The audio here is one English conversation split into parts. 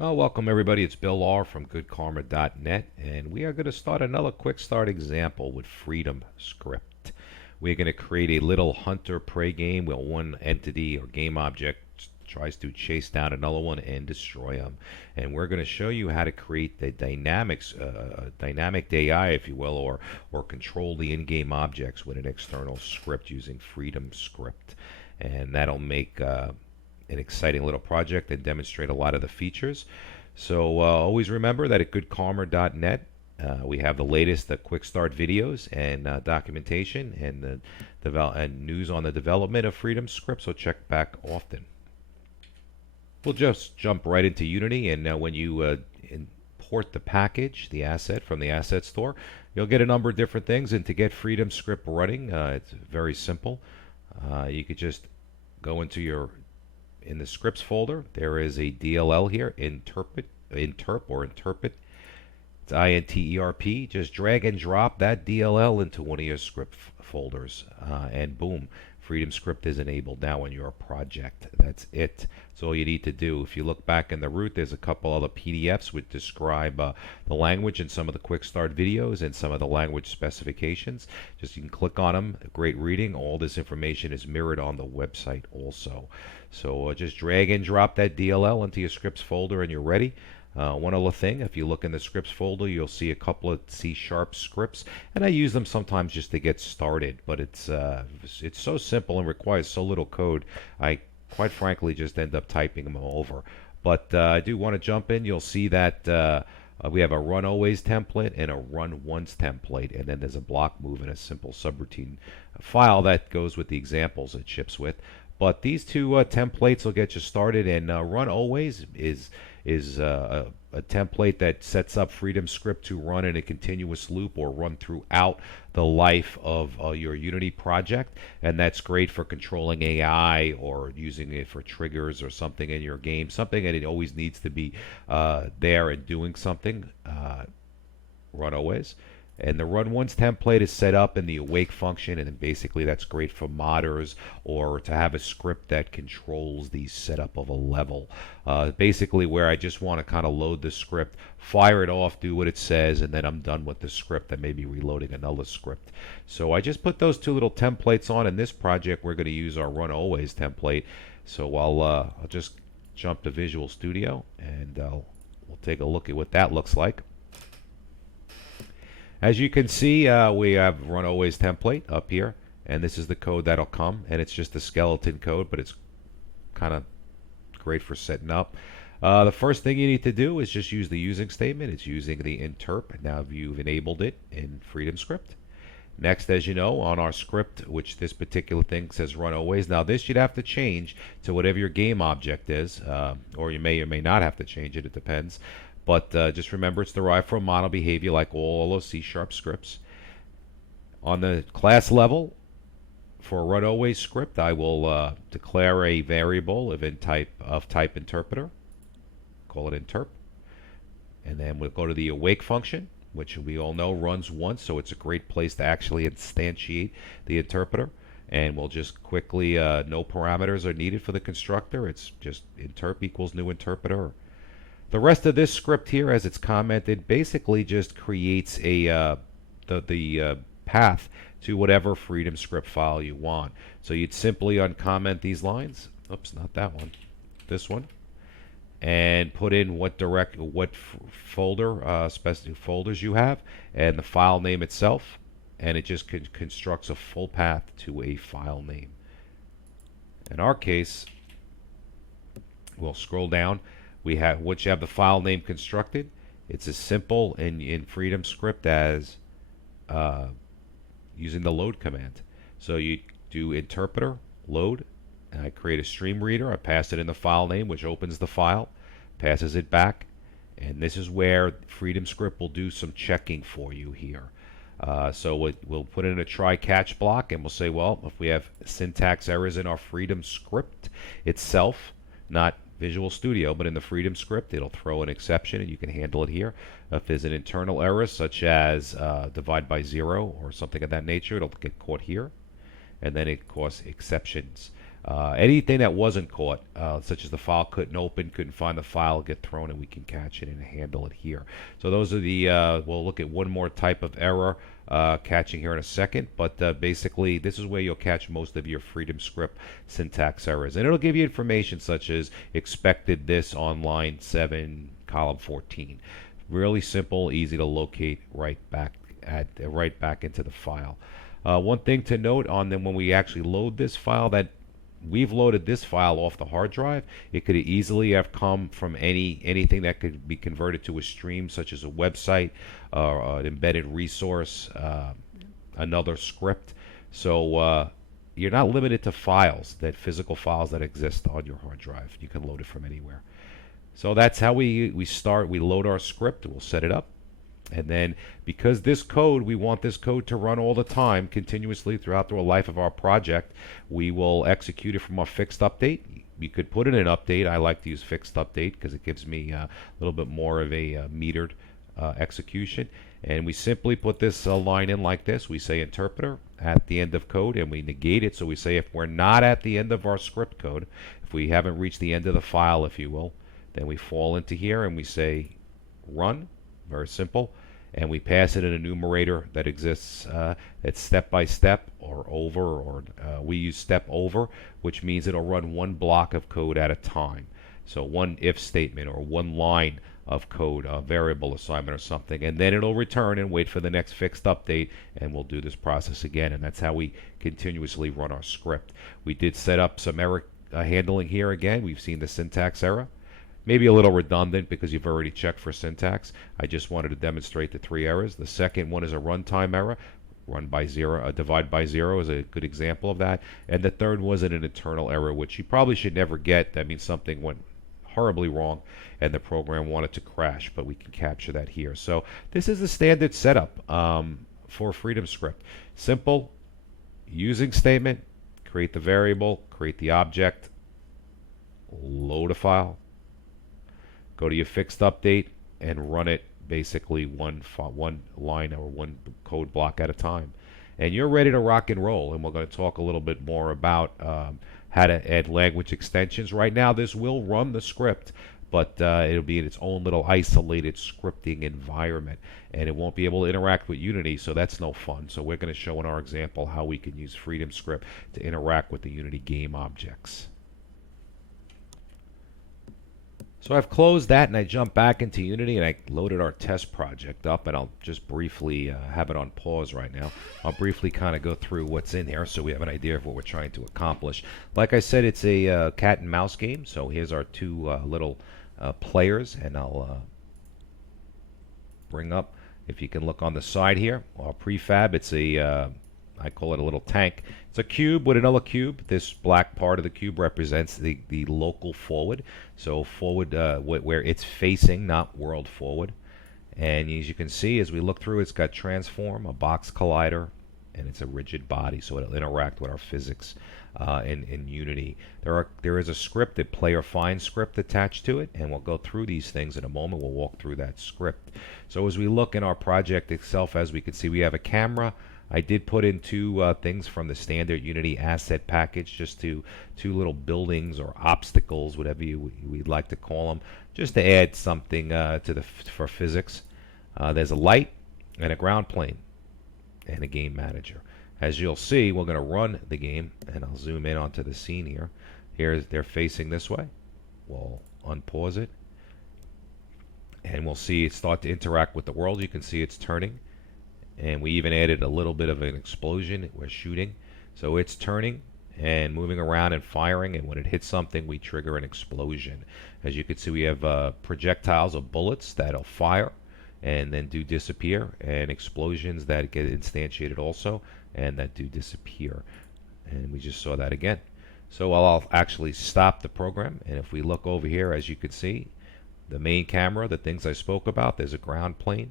Well, welcome everybody. It's Bill R from GoodKarma.net, and we are going to start another quick start example with Freedom Script. We're going to create a little hunter-prey game where one entity or game object tries to chase down another one and destroy them. And we're going to show you how to create the dynamic AI, if you will, or control the in-game objects with an external script using Freedom Script, and that'll make an exciting little project and demonstrate a lot of the features. So always remember that at goodkarma.net we have the latest quick start videos and documentation and and news on the development of Freedom Script. So check back often. We'll just jump right into Unity, and when you import the package, the asset from the asset store, you'll get a number of different things. And to get Freedom Script running, it's very simple. You could just go into your in the scripts folder. There is a DLL here, interp. It's INTERP. Just drag and drop that DLL into one of your script folders, and boom, Freedom Script is enabled now in your project. That's it. That's all you need to do. If you look back in the root, there's a couple other PDFs which describe the language and some of the quick start videos and some of the language specifications. Just you can click on them. Great reading. All this information is mirrored on the website also. So just drag and drop that DLL into your scripts folder and you're ready. One other thing, if you look in the scripts folder, you'll see a couple of C# scripts, and I use them sometimes just to get started. But it's so simple and requires so little code. I quite frankly just end up typing them over. But I do want to jump in. You'll see that we have a run always template and a run once template, and then there's a block move and a simple subroutine file that goes with the examples it ships with. But these two templates will get you started, and run always is a template that sets up Freedom Script to run in a continuous loop or run throughout the life of your Unity project, and that's great for controlling AI or using it for triggers or something in your game, something that it always needs to be there and doing something. Run always. And the run once template is set up in the awake function, and basically that's great for modders or to have a script that controls the setup of a level. Basically where I just want to kind of load the script, fire it off, do what it says, and then I'm done with the script. I may be reloading another script. So I just put those two little templates on. In this project we're going to use our run always template. So I'll just jump to Visual Studio and we'll take a look at what that looks like. As you can see, we have run always template up here, and this is the code that'll come, and it's just a skeleton code, but it's kind of great for setting up. The first thing you need to do is just use the using statement. It's using the interp. Now you've enabled it in Freedom Script. Next, as you know, on our script, which this particular thing says run always. Now this you'd have to change to whatever your game object is, or you may or may not have to change it. It depends. But just remember, it's derived from model behavior like all those C# scripts. On the class level, for a run always script, I will declare a variable of type interpreter. Call it interp. And then we'll go to the awake function, which we all know runs once, so it's a great place to actually instantiate the interpreter. And we'll just quickly, no parameters are needed for the constructor. It's just interp equals new interpreter. The rest of this script here, as it's commented, basically just creates a the path to whatever Freedom Script file you want. So you'd simply uncomment these lines. Oops, not that one. This one, and put in what folder, specific folders you have, and the file name itself, and it just constructs a full path to a file name. In our case, we'll scroll down. Once you have the file name constructed, it's as simple in Freedom Script as using the load command. So you do interpreter load, and I create a stream reader. I pass it in the file name, which opens the file, passes it back, and this is where Freedom Script will do some checking for you here. So we'll put in a try catch block, and we'll say, well, if we have syntax errors in our Freedom Script itself, not Visual Studio, but in the Freedom Script, it'll throw an exception, and you can handle it here. If there's an internal error, such as divide by 0 or something of that nature, it'll get caught here, and then it causes exceptions. Anything that wasn't caught, such as the file couldn't open, couldn't find the file, get thrown, and we can catch it and handle it here. So those are the, we'll look at one more type of error catching here in a second, but basically this is where you'll catch most of your Freedom Script syntax errors. And it'll give you information such as expected this on line 7, column 14. Really simple, easy to locate right back into the file. One thing to note on them when we actually load this file, that we've loaded this file off the hard drive. It could easily have come from anything that could be converted to a stream, such as a website or an embedded resource, another script. So you're not limited to files, physical files that exist on your hard drive. You can load it from anywhere. So that's how we start. We load our script. We'll set it up. And then, because this code, we want this code to run all the time, continuously throughout the life of our project, we will execute it from our fixed update. You could put in an update. I like to use fixed update because it gives me a little bit more of a metered execution. And we simply put this line in like this. We say interpreter at the end of code, and we negate it. So we say if we're not at the end of our script code, if we haven't reached the end of the file, if you will, then we fall into here and we say run. Very simple. And we pass it an enumerator that exists that's step by step or over, or we use step over, which means it'll run one block of code at a time. So one if statement or one line of code, a variable assignment or something, and then it'll return and wait for the next fixed update, and we'll do this process again. And that's how we continuously run our script. We did set up some error handling here again. We've seen the syntax error. Maybe a little redundant because you've already checked for syntax. I just wanted to demonstrate the 3 errors. The second one is a runtime error. Run by zero, divide by zero is a good example of that. And the third was an internal error, which you probably should never get. That means something went horribly wrong and the program wanted to crash, but we can capture that here. So this is the standard setup for Freedom Script. Simple, using statement, create the variable, create the object, load a file, go to your fixed update, and run it basically one line or one code block at a time. And you're ready to rock and roll. And we're going to talk a little bit more about how to add language extensions. Right now, this will run the script, but it'll be in its own little isolated scripting environment. And it won't be able to interact with Unity, so that's no fun. So we're going to show in our example how we can use Freedom Script to interact with the Unity game objects. So I've closed that and I jumped back into Unity and I loaded our test project up, and I'll just briefly have it on pause right now. I'll briefly kind of go through what's in here so we have an idea of what we're trying to accomplish. Like I said, it's a cat and mouse game. So here's our two little players, and I'll bring up, if you can look on the side here, our prefab. It's a I call it a little tank. It's a cube with another cube. This black part of the cube represents the local forward. So forward where it's facing, not world forward. And as you can see, as we look through, it's got transform, a box collider, and it's a rigid body, so it'll interact with our physics in Unity. There is a script, a player find script attached to it, and we'll go through these things in a moment. We'll walk through that script. So as we look in our project itself, as we can see, we have a camera. I did put in two things from the standard Unity asset package, just two little buildings or obstacles, whatever we'd like to call them, just to add something for physics. There's a light and a ground plane and a game manager. As you'll see, we're going to run the game, and I'll zoom in onto the scene here. They're facing this way. We'll unpause it, and we'll see it start to interact with the world. You can see it's turning. And we even added a little bit of an explosion. We're shooting. So it's turning and moving around and firing, and when it hits something, we trigger an explosion. As you can see, we have projectiles of bullets that'll fire and then do disappear, and explosions that get instantiated also and that do disappear. And we just saw that again. So I'll actually stop the program, and if we look over here, as you can see, the main camera, the things I spoke about, there's a ground plane.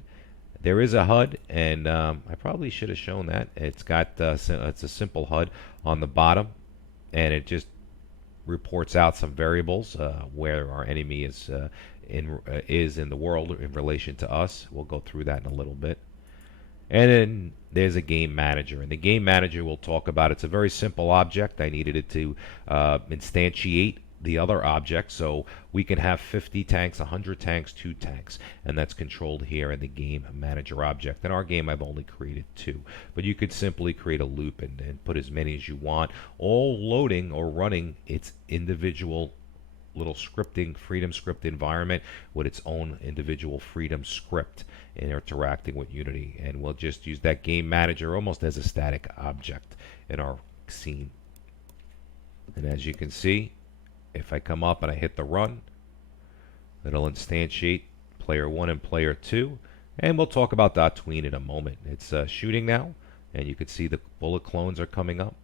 There is a HUD, and I probably should have shown that. It's got it's a simple HUD on the bottom, and it just reports out some variables where our enemy is in the world in relation to us. We'll go through that in a little bit. And then there's a game manager, and the game manager we'll talk about. It's a very simple object. I needed it to instantiate the other object, so we can have 50 tanks, 100 tanks, 2 tanks, and that's controlled here in the game manager object. In our game, I've only created 2, but you could simply create a loop and put as many as you want, all loading or running its individual little scripting Freedom script environment with its own individual Freedom script and interacting with Unity. And we'll just use that game manager almost as a static object in our scene. And as you can see, if I come up and I hit the run, it'll instantiate player 1 and player 2. And we'll talk about dot tween in a moment. It's shooting now, and you can see the bullet clones are coming up.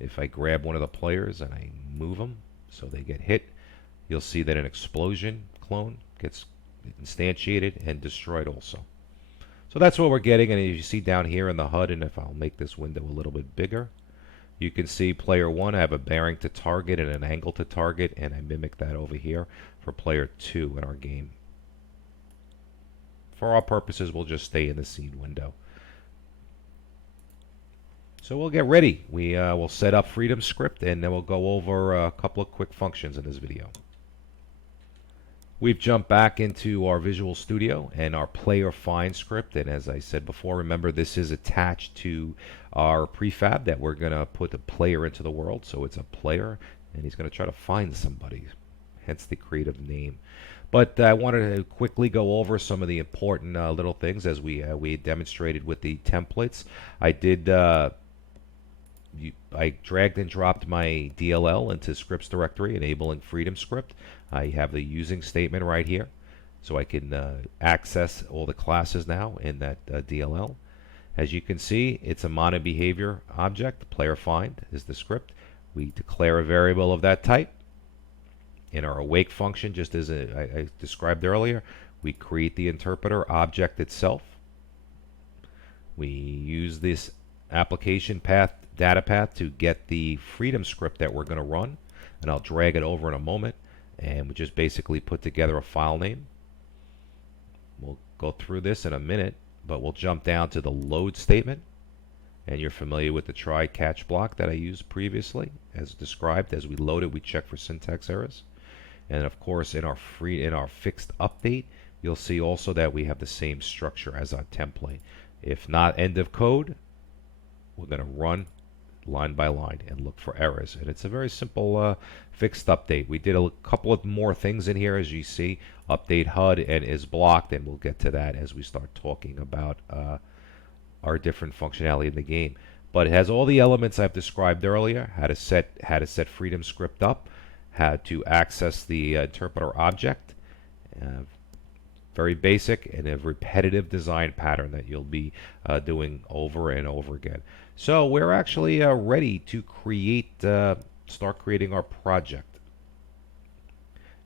If I grab one of the players and I move them so they get hit, you'll see that an explosion clone gets instantiated and destroyed also. So that's what we're getting, and as you see down here in the HUD, and if I'll make this window a little bit bigger, you can see player 1, I have a bearing to target and an angle to target, and I mimic that over here for player 2 in our game. For our purposes, we'll just stay in the scene window. So we'll get ready. We'll set up Freedom script, and then we'll go over a couple of quick functions in this video. We've jumped back into our Visual Studio and our player find script, and as I said before, remember this is attached to our prefab that we're going to put the player into the world. So it's a player, and he's going to try to find somebody, hence the creative name. But I wanted to quickly go over some of the important little things as we demonstrated with the templates. I dragged and dropped my DLL into scripts directory, enabling Freedom script. I have the using statement right here, so I can access all the classes now in that DLL. As you can see, it's a mono behavior object. Player find is the script. We declare a variable of that type. In our awake function, just as I described earlier, we create the interpreter object itself. We use this application path, data path, to get the Freedom script that we're going to run, and I'll drag it over in a moment, and we just basically put together a file name. We'll go through this in a minute, but we'll jump down to the load statement, and you're familiar with the try catch block that I used previously. As described, as we load it, we check for syntax errors, and of course in our fixed update, you'll see also that we have the same structure as our template. If not end of code, we're going to run line by line and look for errors, and it's a very simple fixed update. We did a couple of more things in here, as you see. Update HUD and is blocked, and we'll get to that as we start talking about our different functionality in the game. But it has all the elements I've described earlier: how to set Freedom script up, how to access the interpreter object. Very basic and a repetitive design pattern that you'll be doing over and over again. So we're actually ready to start creating our project.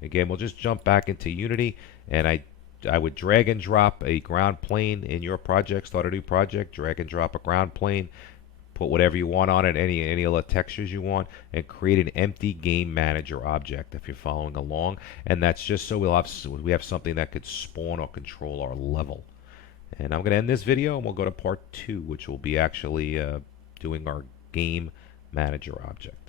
Again, we'll just jump back into Unity, and I would drag and drop a ground plane in your project. Start a new project, drag and drop a ground plane, put whatever you want on it, any of the textures you want, and create an empty game manager object if you're following along. And that's just so we have something that could spawn or control our level. And I'm going to end this video, and we'll go to part 2, which will be actually doing our game manager object.